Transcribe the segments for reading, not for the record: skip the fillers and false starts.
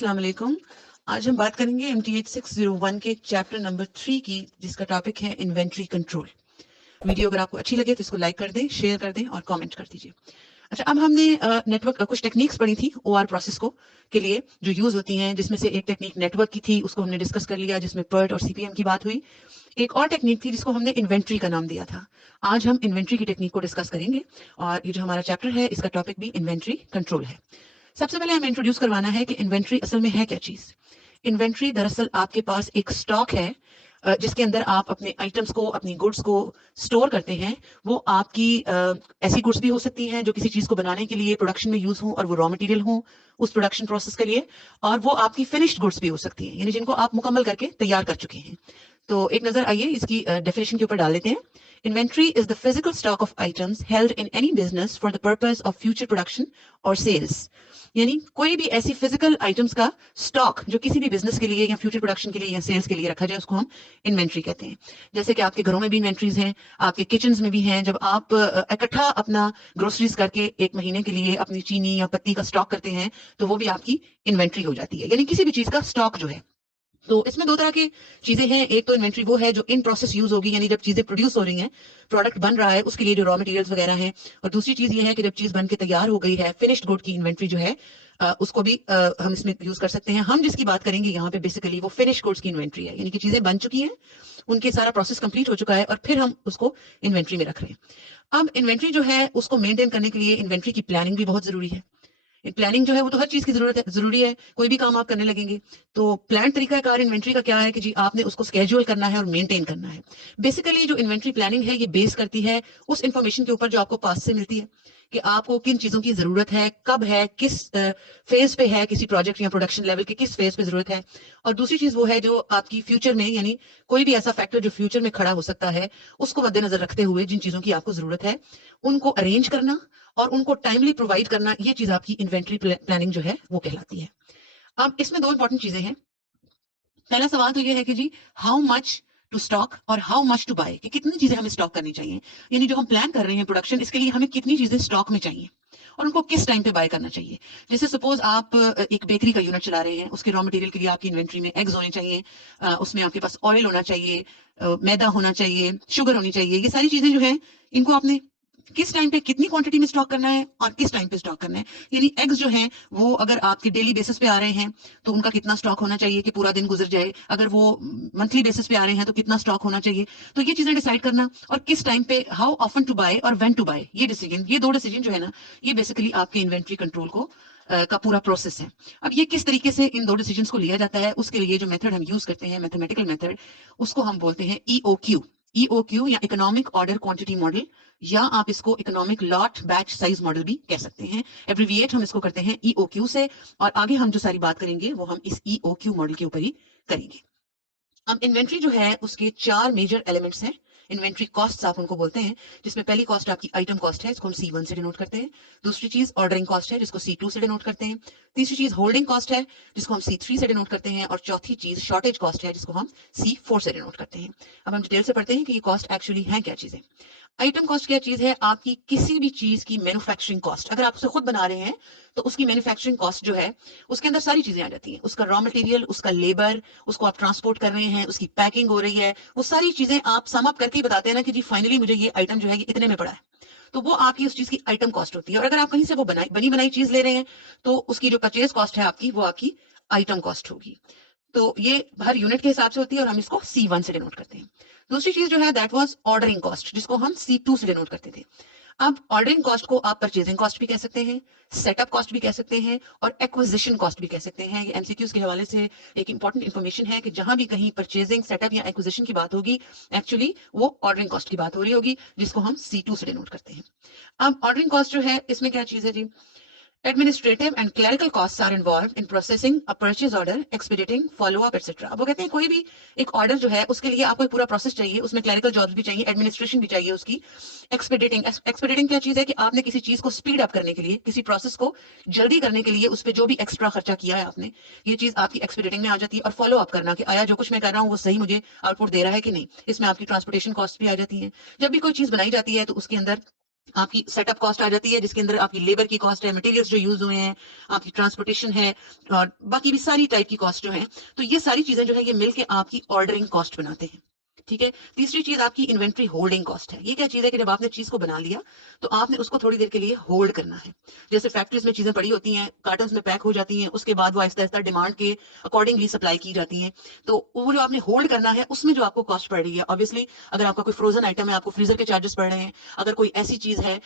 अस्सलाम वालेकुम। आज हम बात करेंगे MTH 601 के चैप्टर नंबर 3 की, जिसका टॉपिक है इन्वेंट्री कंट्रोल। वीडियो अगर आपको अच्छी लगे तो इसको लाइक कर दें, शेयर कर दें और कमेंट कर दीजिए। अच्छा, अब हमने नेटवर्क कुछ टेक्निक्स पढ़ी थी OR प्रोसेस को के लिए जो यूज होती हैं, जिसमें से एक टेक्निक नेटवर्क की थी, उसको हमने डिस्कस कर लिया, जिसमें PERT और CPM की बात हुई। एक और टेक्निक थी जिसको हमने इन्वेंट्री का नाम दिया था। आज हम इन्वेंट्री की टेक्निक को डिस्कस करेंगे और ये जो हमारा चैप्टर है इसका टॉपिक भी इन्वेंट्री कंट्रोल है। सबसे पहले हमें इंट्रोड्यूस करवाना है कि इन्वेंट्री असल में है क्या चीज। इन्वेंट्री दरअसल आपके पास एक स्टॉक है, जिसके अंदर आप अपने आइटम्स को, अपनी गुड्स को स्टोर करते हैं। वो आपकी ऐसी गुड्स भी हो सकती हैं जो किसी चीज को बनाने के लिए प्रोडक्शन में यूज हो और वो रॉ मटेरियल हो उस प्रोडक्शन प्रोसेस के लिए, और वो आपकी फिनिश्ड गुड्स भी हो सकती हैं, यानी जिनको आप मुकम्मल करके तैयार कर चुके हैं। तो एक नजर आइए इसकी डेफिनेशन के ऊपर डाल लेते हैं। Inventory is the physical stock of items held in any business for the purpose of future production और सेल्स। यानी कोई भी ऐसी फिजिकल आइटम्स का स्टॉक जो किसी भी बिजनेस के लिए या फ्यूचर प्रोडक्शन के लिए या सेल्स के लिए रखा जाए, उसको हम इन्वेंट्री कहते हैं। जैसे कि आपके घरों में भी इन्वेंट्रीज हैं, आपके किचन में भी हैं। जब आप इकट्ठा अपना ग्रोसरीज करके एक महीने के लिए अपनी चीनी या पत्ती का स्टॉक करते हैं, तो वो भी आपकी इन्वेंट्री हो जाती है, यानी किसी भी चीज का स्टॉक जो है। तो इसमें दो तरह की चीजें हैं। एक तो इन्वेंट्री वो है जो इन प्रोसेस यूज होगी, यानी जब चीजें प्रोड्यूस हो रही हैं, प्रोडक्ट बन रहा है, उसके लिए जो रॉ मटेरियल्स वगैरह हैं। और दूसरी चीज ये है कि जब चीज बन के तैयार हो गई है, फिनिश्ड गुड की इन्वेंट्री जो है, उसको भी हम इसमें यूज कर सकते हैं। हम जिसकी बात करेंगे यहाँ पे बेसिकली वो फिनिश गुड्स की इन्वेंट्री है, यानी कि चीजें बन चुकी हैं, उनके सारा प्रोसेस कंप्लीट हो चुका है और फिर हम उसको इन्वेंट्री में रख रहे हैं। अब इन्वेंट्री जो है उसको मेंटेन करने के लिए इन्वेंट्री की प्लानिंग भी बहुत जरूरी है। प्लानिंग जो है वो तो हर चीज की जरूरी है। कोई भी काम आप करने लगेंगे तो प्लान तरीका कार इन्वेंट्री का क्या है कि जी आपने उसको स्केड्यूल करना है और मेंटेन करना है। बेसिकली जो इन्वेंट्री प्लानिंग है ये बेस करती है उस इंफॉर्मेशन के ऊपर जो आपको पास से मिलती है कि आपको किन चीजों की जरूरत है, कब है, किस फेज पे है, किसी प्रोजेक्ट या प्रोडक्शन लेवल के किस फेज पे जरूरत है। और दूसरी चीज वो है जो आपकी फ्यूचर में, यानी कोई भी ऐसा फैक्टर जो फ्यूचर में खड़ा हो सकता है, उसको मद्देनजर रखते हुए जिन चीजों की आपको जरूरत है उनको अरेंज करना और उनको टाइमली प्रोवाइड करना, ये चीज आपकी इन्वेंट्री प्लानिंग जो है वो कहलाती है। अब इसमें दो इंपॉर्टेंट चीजें हैं। पहला सवाल तो ये है कि जी हाउ मच टू स्टॉक और हाउ मच टू बाय, कि कितनी चीजें हमें स्टॉक करनी चाहिए, यानी जो हम प्लान कर रहे हैं प्रोडक्शन, इसके लिए हमें कितनी चीजें स्टॉक में चाहिए और उनको किस टाइम पे बाय करना चाहिए। जैसे सपोज आप एक बेकरी का यूनिट चला रहे हैं, उसके रॉ मटेरियल के लिए आपकी इन्वेंट्री में एग्स होने चाहिए, उसमें आपके पास ऑयल होना चाहिए, मैदा होना चाहिए, शुगर होनी चाहिए। ये सारी चीजें जो है इनको आपने किस टाइम पे कितनी क्वांटिटी में स्टॉक करना है और किस टाइम पे स्टॉक करना है। यानी एग्स जो हैं वो अगर आपके डेली बेसिस पे आ रहे हैं तो उनका कितना स्टॉक होना चाहिए कि पूरा दिन गुजर जाए, अगर वो मंथली बेसिस पे आ रहे हैं तो कितना स्टॉक होना चाहिए। तो ये चीजें डिसाइड करना और किस टाइम पे, हाउ ऑफन टू बाय और व्हेन टू बाय, ये डिसीजन, ये दो डिसीजन जो है ना, ये बेसिकली आपके इन्वेंट्री कंट्रोल को का पूरा प्रोसेस है। अब ये किस तरीके से इन दो डिसीजंस को लिया जाता है, उसके लिए जो मेथड हम यूज करते हैं, मैथमेटिकल मेथड, उसको हम बोलते हैं EOQ। EOQ या इकोनॉमिक ऑर्डर क्वांटिटी मॉडल, या आप इसको economic lot batch size model भी कह सकते हैं। एब्रिविएट हम इसको करते हैं EOQ से, और आगे हम जो सारी बात करेंगे वो हम इस EOQ मॉडल के ऊपर ही करेंगे। अब इन्वेंट्री जो है उसके चार मेजर एलिमेंट्स हैं। इन्वेंट्री कॉस्ट आप उनको बोलते हैं, जिसमें पहली कॉस्ट आपकी आइटम कॉस्ट है, इसको हम C1 से डिनोट करते हैं। दूसरी चीज ऑर्डरिंग कॉस्ट है, जिसको C2 से डिनोट करते हैं। तीसरी चीज होल्डिंग कॉस्ट है, जिसको हम C3 से डिनोट करते हैं। और चौथी चीज शॉर्टेज कॉस्ट है, जिसको हम C4 से डिनोट करते हैं। अब हम डिटेल से पढ़ते हैं कि ये कॉस्ट एक्चुअली है क्या चीजें। आइटम कॉस्ट क्या चीज है? आपकी किसी भी चीज की मैन्युफैक्चरिंग कॉस्ट। अगर आप उसे खुद बना रहे हैं तो उसकी मैन्युफैक्चरिंग कॉस्ट जो है उसके अंदर सारी चीजें आ जाती हैं। उसका रॉ मटेरियल, उसका लेबर, उसको आप ट्रांसपोर्ट कर रहे हैं, उसकी पैकिंग हो रही है, वो सारी चीजें आप सम अप करके ही बताते हैं ना कि जी फाइनली मुझे ये आइटम जो है ये इतने में पड़ा है। तो वो आपकी उस चीज की आइटम कॉस्ट होती है। और अगर आप कहीं से वो बनी बनाई चीज ले रहे हैं तो उसकी जो परचेज कॉस्ट है आपकी, वो आपकी आइटम कॉस्ट होगी। तो ये हर यूनिट के हिसाब से होती है और हम इसको C1 से डिनोट करते हैं। दूसरी चीज जो है दैट वाज ऑर्डरिंग कॉस्ट, जिसको हम C2 से डिनोट करते थे। अब ऑर्डरिंग कॉस्ट को आप परचेजिंग कॉस्ट भी कह सकते हैं, सेटअप कॉस्ट भी कह सकते हैं और एक्विजिशन कॉस्ट भी कह सकते हैं। ये MCQs के हवाले से एक इंपॉर्टेंट इंफॉर्मेशन है कि जहां भी कहीं परचेजिंग, सेटअप या एक्विजिशन की बात होगी, एक्चुअली वो ऑर्डरिंग कॉस्ट की बात हो रही होगी, जिसको हम C2 से डिनोट करते हैं। अब ऑर्डरिंग कॉस्ट जो है इसमें क्या चीज है जी, Administrative and clerical costs are involved in processing a purchase order, expediting, follow up, etc. अब वो कहते हैं कोई भी एक ऑर्डर जो है उसके लिए आपको एक पूरा प्रोसेस चाहिए, उसमें क्लरिकल जॉब्स भी चाहिए, एडमिनिस्ट्रेशन भी चाहिए उसकी। एक्सपेडिटिंग क्या चीज है कि आपने किसी चीज को स्पीड अप करने के लिए, किसी प्रोसेस को जल्दी करने के लिए उस पर जो भी एक्स्ट्रा खर्चा किया है आपने, ये चीज आपकी एक्सपेडिटिंग में आ जाती है। और फॉलो अप करना कि आया जो कुछ मैं कर रहा हूँ वो सही मुझे आउटपुट दे रहा है कि नहीं, इसमें आपकी ट्रांसपोर्टेशन कॉस्ट भी आ जाती है। जब भी कोई चीज बनाई जाती है तो उसके अंदर आपकी सेटअप कॉस्ट आ जाती है, जिसके अंदर आपकी लेबर की कॉस्ट है, मटेरियल्स जो यूज हुए हैं, आपकी ट्रांसपोर्टेशन है और बाकी भी सारी टाइप की कॉस्ट जो है। तो ये सारी चीजें जो है ये मिलके आपकी ऑर्डरिंग कॉस्ट बनाते हैं। ठीक है। तीसरी चीज आपकी इन्वेंट्री होल्डिंग कॉस्ट है। ये क्या चीज है कि जब आपने चीज को बना लिया तो आपने उसको थोड़ी देर के लिए होल्ड करना है। जैसे फैक्ट्रीज में चीजें पड़ी होती हैं, कार्टन में पैक हो जाती हैं, उसके बाद वो आहिस्ता आहिस्ता डिमांड के अकॉर्डिंगली सप्लाई की जाती है। तो वो जो आपने होल्ड करना है उसमें जो आपको कॉस्ट पड़ रही है, ऑब्वियसली अगर आपका कोई फ्रोजन आइटम है आपको फ्रीजर के चार्जेस पड़ रहे हैं। अगर कोई ऐसी चीज है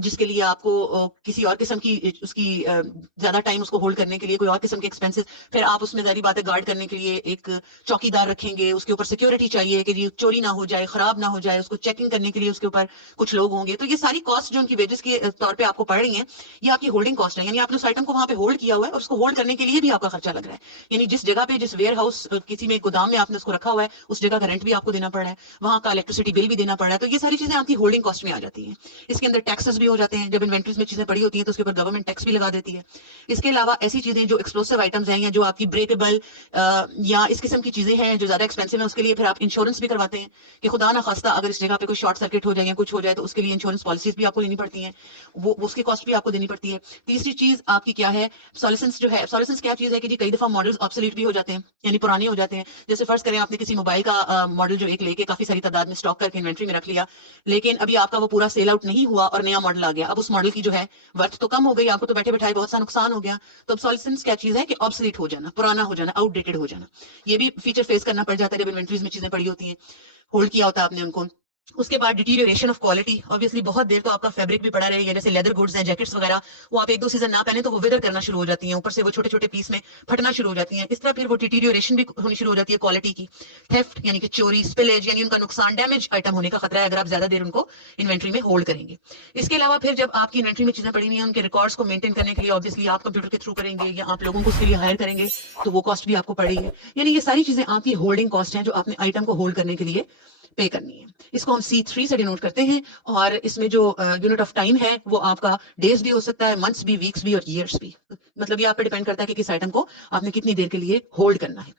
जिसके लिए आपको किसी और किस्म की उसकी ज्यादा टाइम उसको होल्ड करने के लिए कोई और किस्म के एक्सपेंसेस, फिर आप उसमें जारी बात है गार्ड करने के लिए एक चौकीदार रखेंगे, उसके ऊपर सिक्योरिटी चाहिए कि जी चोरी ना हो जाए, खराब ना हो जाए, उसको चेकिंग करने के लिए उसके ऊपर कुछ लोग होंगे। तो ये सारी कॉस्ट जो उनकी वेजेस के तौर पे आपको पड़ रही है, ये आपकी होल्डिंग कॉस्ट है। यानी आपने उस आइटम को वहां पे होल्ड किया हुआ है और उसको होल्ड करने के लिए भी आपका खर्चा लग रहा है। यानी जिस जगह पे, जिस वेयर हाउस किसी में गोदाम में आपने उसको रखा हुआ है, उस जगह का रेंट भी आपको देना पड़ रहा है, वहां का इलेक्ट्रिसिटी बिल भी देना पड़ रहा है। तो ये सारी चीजें आपकी होल्डिंग कॉस्ट में आ जाती हैं। इसके अंदर टैक्सेस भी हो जाते हैं। जब इन्वेंट्रीज में चीजें पड़ी होती हैं तो उसके ऊपर गवर्नमेंट टैक्स भी लगा देती है। इसके अलावा ऐसी चीजें जो एक्सप्लोसिव आइटम्स हैं या जो आपकी ब्रेकेबल या इस किस्म की चीजें हैं जो ज्यादा एक्सपेंसिव है, उसके लिए फिर आप इंश्योरेंस भी करवाते हैं कि खुदा ना खास्ता अगर इस जगह पे कोई शॉर्ट सर्किट हो जाए या कुछ हो जाए तो उसके लिए इंश्योरेंस पॉलिसीज भी आपको लेनी पड़ती हैं, वो उसकी कॉस्ट भी आपको देनी पड़ती है। तीसरी चीज आपकी क्या है, सोल्यूशंस जो है। सोल्यूशंस क्या चीज है कि जी कई दफा मॉडल्स ऑब्सोलीट भी हो जाते हैं, यानी पुराने हो जाते हैं। जैसे फर्ज करें आपने किसी मोबाइल का मॉडल जो एक लेके काफी सारी तादाद में स्टॉक करके इन्वेंट्री में रख लिया, लेकिन अभी आपका वो पूरा सेल आउट नहीं हुआ और नया मॉडल आ गया। अब उस मॉडल की जो है वर्थ तो कम हो गई, आपको तो बैठे बैठाए बहुत सा नुकसान हो गया। तो अब सोल्यूशंस क्या चीज है कि ऑब्सोलीट हो जाना, पुराना हो जाना, आउटडेटेड हो जाना। ये भी फीचर फेस करना पड़ जाता है जब इन्वेंट्रीज में चीजें पड़ी होती हैं, होल्ड किया होता है आपने उनको। उसके बाद डिटीरियोरेशन ऑफ क्वालिटी। ऑब्वियसली बहुत देर तो आपका फैब्रिक भी पड़ा रहेगा, जैसे लेदर गुड्स हैं, जैकेट्स वगैरह, वो आप एक दो सीजन ना पहने तो वो विदर करना शुरू हो जाती हैं, ऊपर से वो छोटे छोटे पीस में फटना शुरू हो जाती हैं। इस तरह फिर वो डिटीरियोरेशन भी होनी शुरू हो जाती है क्वालिटी की। थेफ्ट यानी कि चोरी, स्पिलेज यानी उनका नुकसान, डैमेज आइटम होने का खतरा है अगर आप ज्यादा देर उनको इन्वेंट्री में होल्ड करेंगे। इसके अलावा फिर जब आपकी इन्वेंट्री में चीजें पड़ी हुई हैं उनके रिकॉर्ड्स को मेंटेन करने के लिए ऑब्वियसली आप कंप्यूटर के थ्रू करेंगे या आप लोगों को उसके लिए हायर करेंगे, तो वो कॉस्ट भी आपको पड़ रही है। यानी ये सारी चीजें आपकी होल्डिंग कॉस्ट हैं जो आपने आइटम को होल्ड करने के लिए पे करनी है। इसको हम C3 से डिनोट करते हैं और इसमें जो यूनिट ऑफ टाइम है वो आपका डेज भी हो सकता है, मंथ्स भी, वीक्स भी और ईयर्स भी। मतलब ये आप पे डिपेंड करता है कि किस आइटम को आपने कितनी देर के लिए होल्ड करना है।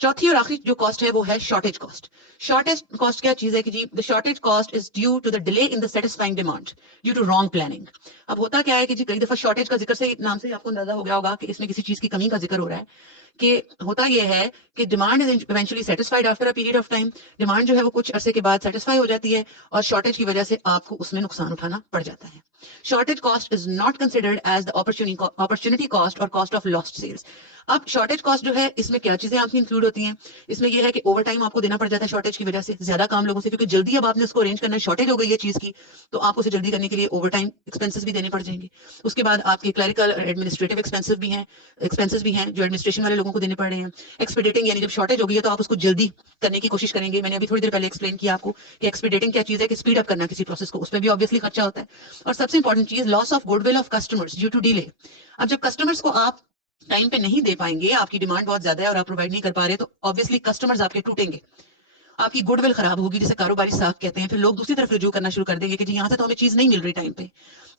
चौथी और आखिरी जो कॉस्ट है वो है शॉर्टेज कॉस्ट। शॉर्टेज कॉस्ट क्या चीज है कि जी the shortage cost is due to the delay in the satisfying demand due to wrong planning. अब होता क्या है कि जी कई दफा शॉर्टेज का जिक्र से नाम से आपको अंदाजा हो गया होगा कि इसमें किसी चीज की कमी का जिक्र हो रहा है। कि होता यह है कि demand is eventually satisfied after a period of time. Demand जो है वो कुछ अरसे के बाद सेटिस्फाई हो जाती है और शॉर्टेज की वजह से आपको उसमें नुकसान उठाना पड़ जाता है। Shortage cost is not considered as the opportunity cost और कॉस्ट ऑफ लॉस्ट सेल्स। अब शॉर्टेज कॉस्ट जो है इसमें क्या चीजें आपकी इंक्लूड होती हैं, इसमें यह है कि ओवर टाइम आपको देना पड़ जाता है शॉर्टेज की वजह से, ज्यादा काम लोगों से, क्योंकि जल्दी अब आपने उसको अरेंज करना है, शॉर्टेज हो गई है चीज की, तो आप उसे जल्दी करने के लिए ओवर टाइम एक्सपेंसेस भी देने पड़ जाएंगे। उसके बाद आपके क्लरिकल एडमिनिस्ट्रेटिव एक्सपेंसेस भी हैं जो एडमिनिस्ट्रेशन वाले लोगों को देने पड़ रहे हैं। एक्सपीडिटिंग यानी जब शॉर्टेज हो गई है तो आप उसको जल्दी करने की कोशिश करेंगे। मैंने अभी थोड़ी देर पहले एक्सप्लेन किया आपको कि एक्सपीडिटिंग क्या चीज है, कि स्पीड अप करना किसी प्रोसेस को, उस पर भी ऑब्वियसली खर्चा होता है। और सबसे इंपॉर्टेंट चीज loss of goodwill of customers due to delay. अब जब कस्टमर्स को आप टाइम पे नहीं दे पाएंगे, आपकी डिमांड बहुत ज्यादा है और आप प्रोवाइड नहीं कर पा रहे, तो ऑब्वियसली कस्टमर्स आपके टूटेंगे, आपकी गुडविल खराब होगी, जिसे कारोबारी साख कहते हैं। फिर लोग दूसरी तरफ रुजू करना शुरू कर देंगे कि जी यहाँ से तो हमें चीज नहीं मिल रही टाइम पे,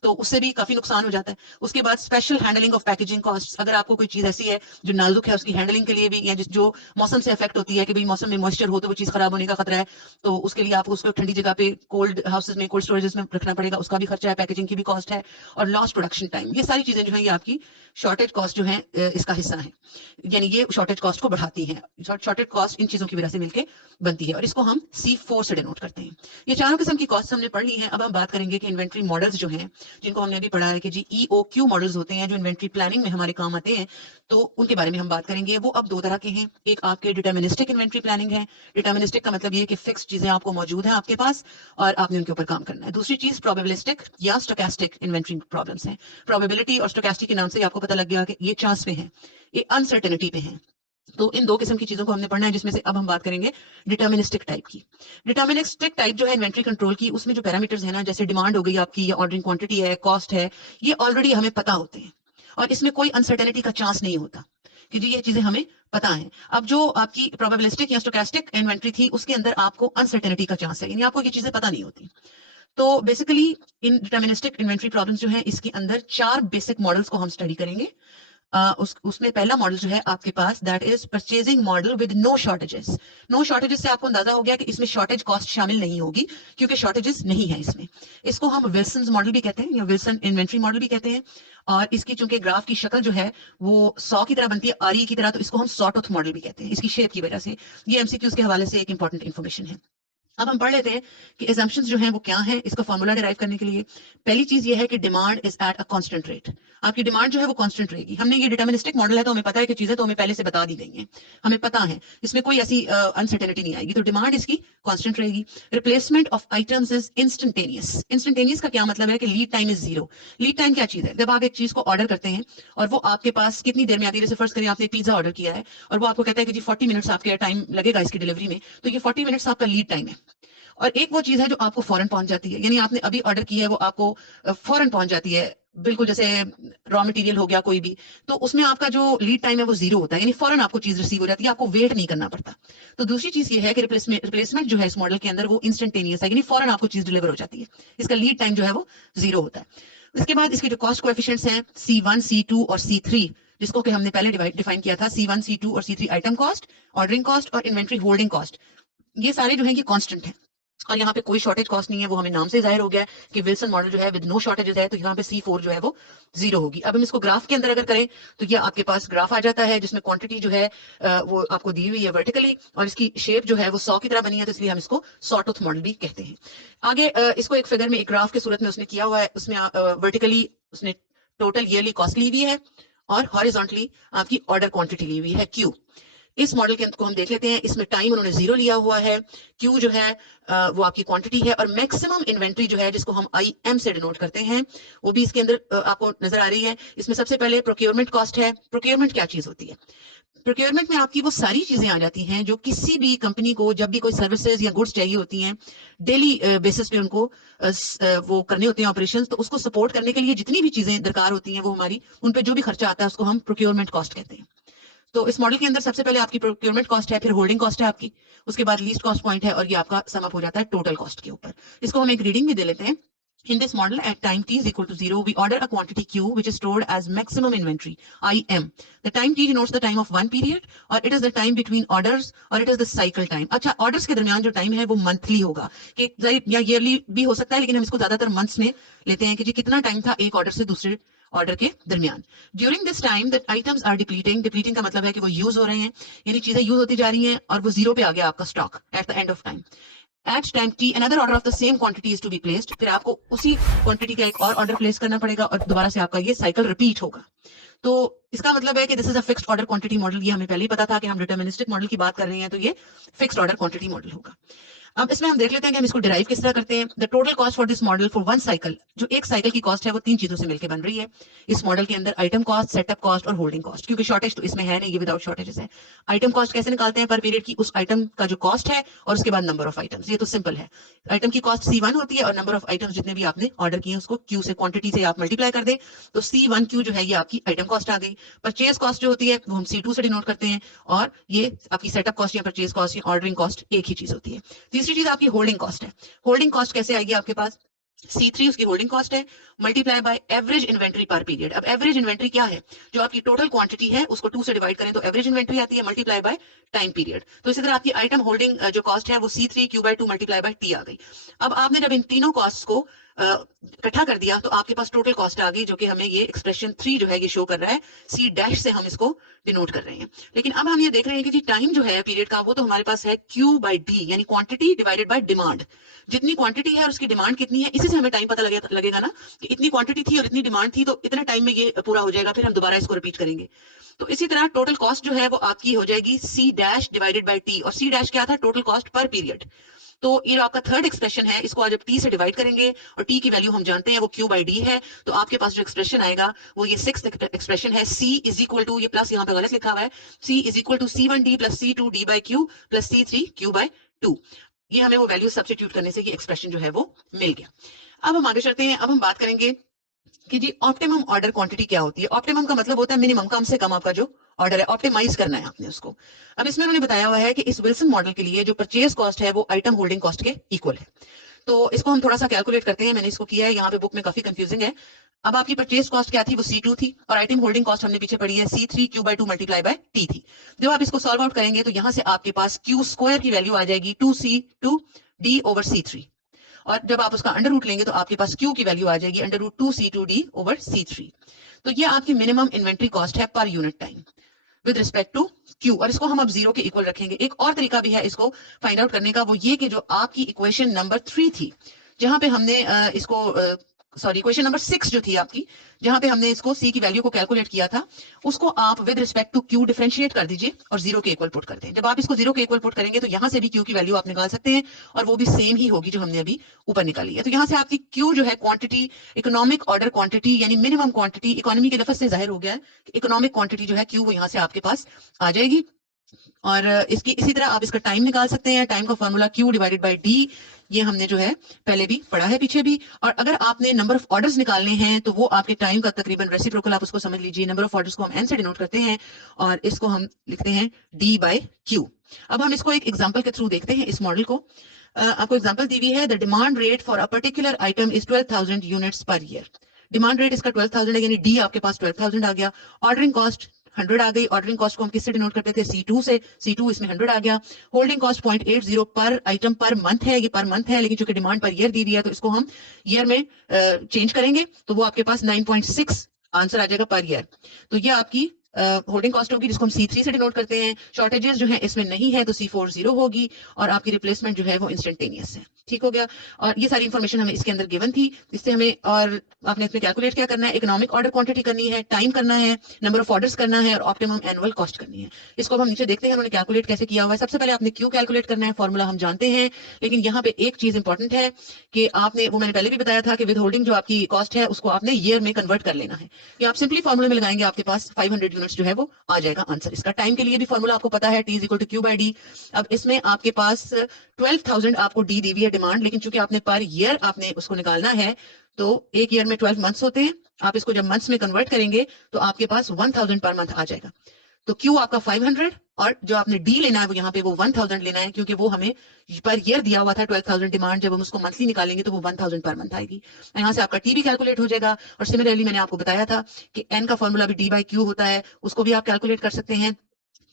तो उससे भी काफी नुकसान हो जाता है। उसके बाद special handling of packaging cost. अगर आपको कोई चीज ऐसी है जो नाजुक है, उसकी हैंडलिंग के लिए भी, या जो मौसम से अफेक्ट होती है कि भाई मौसम में मॉइस्चर हो तो वो चीज खराब होने का खतरा है, तो उसके लिए आपको उसको ठंडी जगह पे कोल्ड हाउसेज में, कोल्ड स्टोरेज में रखना पड़ेगा, उसका भी खर्चा है, पैकेजिंग की भी कॉस्ट है और लॉस्ट प्रोडक्शन टाइम। ये सारी चीजें जो है ये आपकी शॉर्टेज कॉस्ट जो है इसका हिस्सा है, यानी ये शॉर्टेज कॉस्ट को बढ़ाती है। शॉर्टेज कॉस्ट इन चीजों की वजह से मिलकर बनती है और इसको हम C4 से डिनोट करते हैं। ये चारों किस्म की कॉस्ट हमने पढ़ ली है। अब हम बात करेंगे कि इन्वेंट्री मॉडल्स जो हैं, जिनको हमने अभी पढ़ा है कि जी EOQ मॉडल्स होते हैं जो इन्वेंट्री प्लानिंग में हमारे काम आते हैं, तो उनके बारे में हम बात करेंगे। वो अब दो तरह के हैं। एक आपके डिटर्मिनिस्टिक इन्वेंट्री प्लानिंग है। डिटर्मिनिस्टिक का मतलब ये है कि फिक्स चीजें आपको मौजूद हैं आपके पास और आपने उनके ऊपर काम करना है। दूसरी चीज प्रोबेबिलिस्टिक या स्टोकेस्टिक इन्वेंट्री प्रॉब्लम्स हैं। प्रोबेबिलिटी और स्टोकेस्टिक के नाम से आपको पता लग गया कि ये चांस पे हैं, ये अनसर्टेनिटी पे हैं। तो इन दो किस्म की चीजों को हमने पढ़ना है, जिसमें से अब हम बात करेंगे डिटर्मिनिस्टिक टाइप की। डिटर्मिनिस्टिक टाइप जो है इन्वेंट्री कंट्रोल की, उसमें जो पैरामीटर्स है ना, जैसे डिमांड हो गई आपकी या ऑर्डरिंग क्वांटिटी है, कॉस्ट है, ये ऑलरेडी हमें पता होते हैं और इसमें कोई अनसर्टेनिटी का चांस नहीं होता कि जी ये चीजें हमें पता है। अब जो आपकी प्रोबेबिलिस्टिक या स्टोकेस्टिक इन्वेंट्री थी उसके अंदर आपको अनसर्टेनिटी का चांस है, यानी आपको ये चीजें पता नहीं होती। तो बेसिकली इन डिटर्मिनिस्टिक इन्वेंट्री प्रॉब्लम्स जो है इसके अंदर चार बेसिक मॉडल्स को हम स्टडी करेंगे। उसमें पहला मॉडल जो है आपके पास that is purchasing model with no shortages. No shortages से आपको अंदाजा हो गया कि इसमें शॉर्टेज कॉस्ट शामिल नहीं होगी क्योंकि शॉर्टेजेस नहीं है इसमें। इसको हम विल्सन मॉडल भी कहते हैं या विल्सन इन्वेंट्री मॉडल भी कहते हैं। और इसकी चूंकि ग्राफ की शक्ल जो है वो 100 की तरह बनती है, आरी की तरह, तो इसको हम सॉटोथ मॉडल भी कहते हैं इसकी शेप की वजह से। ये एमसीक्यूज के हवाले से एक इंपॉर्टेंट इन्फॉर्मेशन है। अब हम पढ़ लेते हैं कि assumptions जो हैं वो क्या है इसका फॉर्मूला डिराइव करने के लिए। पहली चीज ये है कि demand is at a constant rate. आपकी डिमांड जो है वो कांस्टेंट रहेगी। हमने ये डिटर्मिनिस्टिक मॉडल है तो हमें पता है कि चीजें तो हमें पहले से बता दी गई हैं, हमें पता है, इसमें कोई ऐसी अनसर्टेनिटी नहीं आएगी, तो डिमांड इसकी कांस्टेंट रहेगी। Replacement of items is instantaneous. Instantaneous का क्या मतलब है कि lead time is zero. Lead time क्या चीज है? जब आप एक चीज को ऑर्डर करते हैं और वो आपके पास कितनी देर में आती है, जैसे फर्ज करें आपने पिज्जा ऑर्डर किया है और वो आपको कहता है कि जी 40 मिनट्स आपके टाइम लगेगा इसकी डिलीवरी में, तो ये 40 मिनट्स आपका लीड टाइम है। और एक वो चीज है जो आपको फौरन पहुंच जाती है, यानी आपने अभी ऑर्डर किया है वो आपको फौरन पहुंच जाती है, बिल्कुल जैसे रॉ मटेरियल हो गया कोई भी, तो उसमें आपका जो लीड टाइम है वो जीरो होता है, यानी फौरन आपको चीज रिसीव हो जाती है, आपको वेट नहीं करना पड़ता। तो दूसरी चीज ये है कि रिप्लेसमेंट जो है इस मॉडल के अंदर वो इंस्टेंटेनियस है, यानी फौरन आपको चीज डिलीवर हो जाती है, इसका लीड टाइम जो है वो जीरो होता है। इसके बाद इसके जो कॉस्ट कोएफिशिएंट्स हैं C1, C2 और C3, जिसको कि हमने पहले डिफाइन किया था, C1, C2 और C3 item cost, ordering cost और इन्वेंट्री होल्डिंग कॉस्ट, ये सारे जो है ये कांस्टेंट है और यहाँ पे कोई शॉर्टेज कॉस्ट नहीं है। वो हमें नाम से जाहिर हो गया है कि विल्सन मॉडल जो है विद नो शॉर्टेजेस है, तो यहाँ पे C4 जो है वो जीरो होगी। अब हम इसको ग्राफ के अंदर अगर करें तो ये आपके पास ग्राफ आ जाता है जिसमें क्वांटिटी जो है वो आपको दी हुई है वर्टिकली और इसकी शेप जो है वो 100 की तरह बनी है, तो इसलिए हम इसको सॉटूथ मॉडल भी कहते हैं। आगे इसको एक फिगर में, एक ग्राफ के सूरत में उसने किया हुआ है, उसमें वर्टिकली उसने टोटल ईयरली कॉस्ट ली हुई है और हॉरिजॉन्टली आपकी ऑर्डर क्वांटिटी ली हुई है Q। इस मॉडल के अंदर को हम देख लेते हैं, इसमें टाइम उन्होंने जीरो लिया हुआ है, क्यू जो है वो आपकी क्वांटिटी है और मैक्सिमम इन्वेंट्री जो है जिसको हम IM से डिनोट करते हैं वो भी इसके अंदर आपको नजर आ रही है। इसमें सबसे पहले प्रोक्योरमेंट कॉस्ट है। प्रोक्योरमेंट क्या चीज होती है? प्रोक्योरमेंट में आपकी वो सारी चीजें आ जाती हैं जो किसी भी कंपनी को जब भी कोई सर्विसेज या गुड्स चाहिए होती हैं, डेली बेसिस पे उनको वो करने होते हैं ऑपरेशन, तो उसको सपोर्ट करने के लिए जितनी भी चीजें दरकार होती हैं वो हमारी, उन पे जो भी खर्चा आता है उसको हम प्रोक्योरमेंट कॉस्ट कहते हैं। तो इस मॉडल के अंदर सबसे पहले आपकी प्रोक्योरमेंट कॉस्ट है, फिर होल्डिंग कॉस्ट है आपकी, उसके बाद लीस्ट कॉस्ट पॉइंट है और ये आपका सम अप हो जाता है टोटल कॉस्ट के ऊपर। इसको हम एक रीडिंग भी दे लेते हैं। In this model, at time t is equal to 0, we order a quantity Q which is stored as maximum inventory, IM. The time t denotes the time of one period, or it is the time between orders, or it is the cycle time. अच्छा, orders के दरमियान जो time है वो monthly होगा, कि या yearly भी हो सकता है, लेकिन हम इसको ज्यादातर मंथ्स में लेते हैं कि जी कितना टाइम था एक ऑर्डर से दूसरे ऑर्डर के दरमियान। During this time that items are depleting, depleting का मतलब है कि वो यूज हो रहे हैं, यानी चीजें यूज होती जा रही हैं और वो जीरो पे आ गया आपका stock at the end of time. At time t, another order of the same quantity is to be placed. फिर आपको उसी क्वांटिटी का एक और ऑर्डर प्लेस करना पड़ेगा और दोबारा से आपका ये साइकिल रिपीट होगा। तो इसका मतलब है कि this is a fixed order quantity model. ये हमें पहले ही पता था कि हम डिटर्मिनिस्टिक मॉडल की बात कर रहे हैं, तो ये फिक्स्ड ऑर्डर क्वांटिटी मॉडल होगा। अब इसमें हम देख लेते हैं कि हम इसको डिराइव किस तरह करते हैं। The total cost for this model for one cycle, जो एक साइकिल की कॉस्ट है वो तीन चीजों से मिलकर बन रही है इस मॉडल के अंदर, आइटम कॉस्ट, सेटअप कॉस्ट और होल्डिंग कॉस्ट। क्योंकि शॉर्टेज तो इसमें है नहीं, ये विदाउट शॉर्टेजेस है। आइटम कॉस्ट कैसे निकालते हैं? पर पीरियड की उस आइटम का जो कॉस्ट है और उसके बाद नंबर ऑफ आइटम्स, ये तो सिंपल है। आइटम की कॉस्ट C1 होती है और नंबर ऑफ आइटम्स जितने भी आपने ऑर्डर किए उसको Q से, क्वांटिटी से आप मल्टीप्लाई कर दें तो C1Q जो है ये आपकी आइटम कॉस्ट आ गई। परचेज कॉस्ट जो होती है वो हम C2 से डिनोट करते हैं और ये आपकी सेटअप कॉस्ट या परचेज कॉस्ट या ऑर्डरिंग कॉस्ट एक ही चीज होती है। तीसरी चीज आपकी होल्डिंग कॉस्ट है। होल्डिंग कॉस्ट कैसे आएगी आपके पास? C3 उसकी होल्डिंग कॉस्ट है, मल्टीप्लाई बाय एवरेज इन्वेंट्री पर पीरियड। अब एवरेज इन्वेंट्री क्या है? जो आपकी टोटल क्वांटिटी है उसको 2 से डिवाइड करें तो एवरेज इन्वेंट्री आती है, मल्टीप्लाई बाय टाइम पीरियड। तो इसी तरह आपकी आइटम होल्डिंग जो कॉस्ट है वो C3 Q/2 multiply by T आ गई। अब आपने जब इन तीनों कॉस्ट को इकट्ठा कर दिया तो आपके पास टोटल कॉस्ट आ गई, जो कि हमें ये एक्सप्रेशन 3 जो है ये शो कर रहा है, C डैश से हम इसको डिनोट कर रहे हैं। लेकिन अब हम ये देख रहे हैं कि जी टाइम जो है पीरियड का वो तो हमारे पास है Q/D, यानी क्वांटिटी डिवाइडेड बाय डिमांड। जितनी क्वांटिटी है और उसकी डिमांड कितनी है, इसी से हमें टाइम पता लगेगा ना, कि इतनी क्वांटिटी थी और इतनी डिमांड थी तो इतने टाइम में ये पूरा हो जाएगा, फिर हम दोबारा इसको रिपीट करेंगे। तो इसी तरह टोटल कॉस्ट जो है वो आपकी हो जाएगी C dash divided by T, और C डैश क्या था? Total cost per period. तो ये आपका थर्ड एक्सप्रेशन है, इसको आज जब T से डिवाइड करेंगे और T की वैल्यू हम जानते हैं वो Q/D है, तो आपके पास जो एक्सप्रेशन आएगा वो ये सिक्स्थ एक्सप्रेशन है। C इज इक्वल टू, ये प्लस यहाँ पे गलत लिखा हुआ है, C is equal to C1D plus C2D/Q plus C3Q/2। ये हमें वो वैल्यू सब्स्टिट्यूट करने से ये एक्सप्रेशन जो है वो मिल गया। अब हम आगे चलते हैं। अब हम बात करेंगे कि जी ऑप्टिमम ऑर्डर क्वांटिटी क्या होती है। ऑप्टिमम का मतलब होता है मिनिमम, कम से कम आपका जो ऑर्डर है ऑप्टिमाइज करना है आपने उसको। अब इसमें उन्होंने बताया हुआ है कि इस विल्सन मॉडल के लिए जो परचेज कॉस्ट है वो आइटम होल्डिंग कॉस्ट के इक्वल है। तो इसको हम थोड़ा सा कैलकुलेट करते हैं। मैंने इसको किया है, यहाँ पे बुक में काफी कंफ्यूजिंग है। अब आपकी परचेज कॉस्ट क्या थी, वो C2 थी, और आइटम होल्डिंग कॉस्ट हमने पीछे पढ़ी है C3Q/2 मल्टीप्लाई बाय T थी। जब आप इसको सॉल्व आउट करेंगे तो यहाँ से आपके पास Q² की वैल्यू आ जाएगी 2C2D/C3, और जब आप उसका अंडर रूट लेंगे तो आपके पास Q की वैल्यू आ जाएगी √2C2D/C3। तो ये आपकी मिनिमम इन्वेंट्री कॉस्ट है per unit time with respect to Q, और इसको हम अब 0 के इक्वल रखेंगे। एक और तरीका भी है इसको फाइंड आउट करने का, वो ये कि जो आपकी इक्वेशन नंबर 3 थी, जहां पे हमने इक्वेशन नंबर 6 जो थी आपकी, जहां पे हमने इसको C की वैल्यू को कैलकुलेट किया था, उसको आप with respect to Q differentiate कर दीजिए और 0 के इक्वल पुट कर दें। जब आप इसको 0 के इक्वल पुट करेंगे तो यहां से भी Q की वैल्यू आप निकाल सकते हैं, और वो भी सेम ही होगी जो हमने अभी ऊपर निकाली है। तो यहाँ से आपकी Q जो है क्वांटिटी, इकोनॉमिक ऑर्डर क्वांटिटी यानी मिनिमम क्वांटिटी, इकोनॉमी के लफ्ज से जाहिर हो गया है, इकोनॉमिक क्वांटिटी जो है Q वो यहाँ से आपके पास आ जाएगी। और इसकी इसी तरह आप इसका टाइम निकाल सकते हैं। टाइम का फॉर्मूला Q/D, ये हमने जो है पहले भी पढ़ा है पीछे भी। और अगर आपने नंबर ऑफ ऑर्डर्स निकालने हैं तो वो आपके टाइम का तकरीबन रेसिप्रोकल, आप उसको समझ लीजिए। नंबर ऑफ ऑर्डर्स को हम N से डिनोट करते हैं और इसको हम लिखते हैं D/Q। अब हम इसको एक एग्जाम्पल के थ्रू देखते हैं इस मॉडल को। आपको एग्जाम्पल दी हुई है, the demand rate for a particular item is 12,000 units per year. Demand rate इसका 12,000 है, यानी डी आपके पास 12,000 आ गया। ऑर्डरिंग कॉस्ट 100 आ गई। ऑर्डरिंग कॉस्ट को हम किससे डिनोट करते थे, C2 से। C2 इसमें 100 आ गया। होल्डिंग कॉस्ट 0.80 पर आइटम पर मंथ है, ये पर मंथ है, लेकिन चूंकि डिमांड पर ईयर दी हुई है तो इसको हम ईयर में चेंज करेंगे, तो वो आपके पास 9.6 आंसर आ जाएगा पर ईयर। तो ये आपकी होल्डिंग कॉस्ट होगी, जिसको हम C3 से डिनोट करते हैं। शॉर्टेजेस जो है इसमें नहीं है तो C40 होगी, और आपकी रिप्लेसमेंट जो है वो इंस्टेंटेनियस है। ठीक हो गया। और ये सारी इंफॉर्मेशन हमें इसके अंदर गिवन थी, इससे हमें, और आपने इसमें कैलकुलेट क्या करना है, इकोनॉमिक ऑर्डर क्वांटिटी करनी है, टाइम करना है, नंबर ऑफ ऑर्डर्स करना है, और ऑप्टिमम एनुअल कॉस्ट करनी है। इसको हम नीचे देखते हैं उन्होंने कैलकुलेट कैसे किया हुआ है। सबसे पहले आपने Q कैलकुलेट करना है, फॉर्मूला हम जानते हैं, लेकिन यहाँ पे एक चीज इंपॉर्टेंट है कि आपने, वो मैंने पहले भी बताया था कि विद होल्डिंग जो आपकी कॉस्ट है उसको आपने ईयर में कन्वर्ट कर लेना है। ये आप सिंपली फॉर्मूले में लगाएंगे, आपके पास 500 यूनिट्स जो है वो आ जाएगा आंसर इसका। टाइम के लिए भी फॉर्मूला आपको पता है, T=Q/D। अब इसमें आपके पास 12,000 आपको डी दी हुई है डिमांड, लेकिन चूंकि आपने पर ईयर आपने उसको निकालना है, तो एक ईयर में 12 मंथ्स होते हैं। आप इसको जब मंथ्स में कन्वर्ट करेंगे तो आपके पास 1000 पर मंथ आ जाएगा। तो Q आपका 500, और जो आपने D लेना है वो यहाँ पे वो 1000 लेना है, क्योंकि वो हमें पर ईयर दिया हुआ था 12,000 डिमांड। जब हम उसको मंथली निकालेंगे तो वो 1000 पर मंथ आएगी। यहाँ से आपका T भी कैलकुलेट हो जाएगा। और सिमिलरली मैंने आपको बताया था कि N का फॉर्मूला भी D/Q होता है, उसको भी आप कैलकुलेट कर सकते हैं।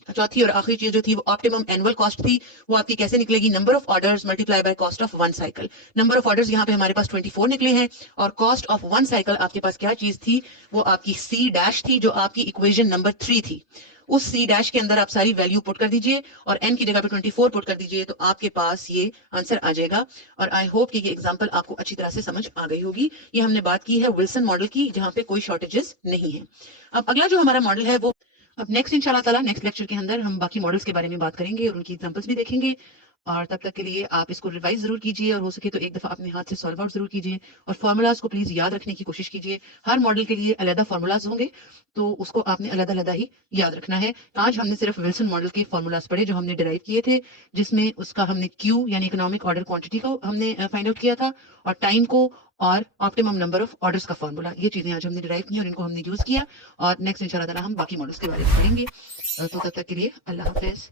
चौथी और आखिरी चीज जो थी वो ऑप्टिमम एनुअल कॉस्ट थी। वो आपकी कैसे निकलेगी, number of orders multiply by cost of one cycle. Number of orders यहाँ पे हमारे पास 24 निकले हैं, और कॉस्ट ऑफ वन साइकिल आपके पास क्या चीज थी, वो आपकी C' थी, जो आपकी इक्वेशन नंबर 3 थी। उस C' के अंदर आप सारी वैल्यू पुट कर दीजिए और N की जगह पे 24 पुट कर दीजिए, तो आपके पास ये आंसर आ जाएगा। और आई होप कि ये एग्जांपल आपको अच्छी तरह से समझ आ गई होगी। ये हमने बात की है विल्सन मॉडल की, जहां पे कोई शॉर्टेजेस नहीं है। अब अगला जो हमारा मॉडल है वो, अब नेक्स्ट इंशाल्लाह ताला नेक्स्ट लेक्चर के अंदर हम बाकी मॉडल्स के बारे में बात करेंगे और उनकी एग्जांपल्स भी देखेंगे। और तब तक के लिए आप इसको रिवाइज जरूर कीजिए, और हो सके तो एक दफा अपने हाथ से सॉल्व आउट जरूर कीजिए, और फार्मूलाज को प्लीज याद रखने की कोशिश कीजिए। हर मॉडल के लिए अलग फार्मूलाज होंगे, तो उसको आपने अलग अलग ही याद रखना है। आज हमने सिर्फ विल्सन मॉडल के फार्मूलाज पढ़े जो हमने डिराइव किए थे, जिसमें उसका हमने Q यानी इकोनॉमिक ऑर्डर क्वांटिटी को हमने फाइंड आउट किया था, और टाइम को, और ऑप्टिमम नंबर ऑफ ऑर्डर्स का फॉर्मूला। ये चीजें आज हमने डिराइव की और इनको हमने यूज किया। और नेक्स्ट इंशाल्लाह ताला हम बाकी मॉडल्स के बारे में पढ़ेंगे। तो तब तक के लिए अल्लाह हाफिज।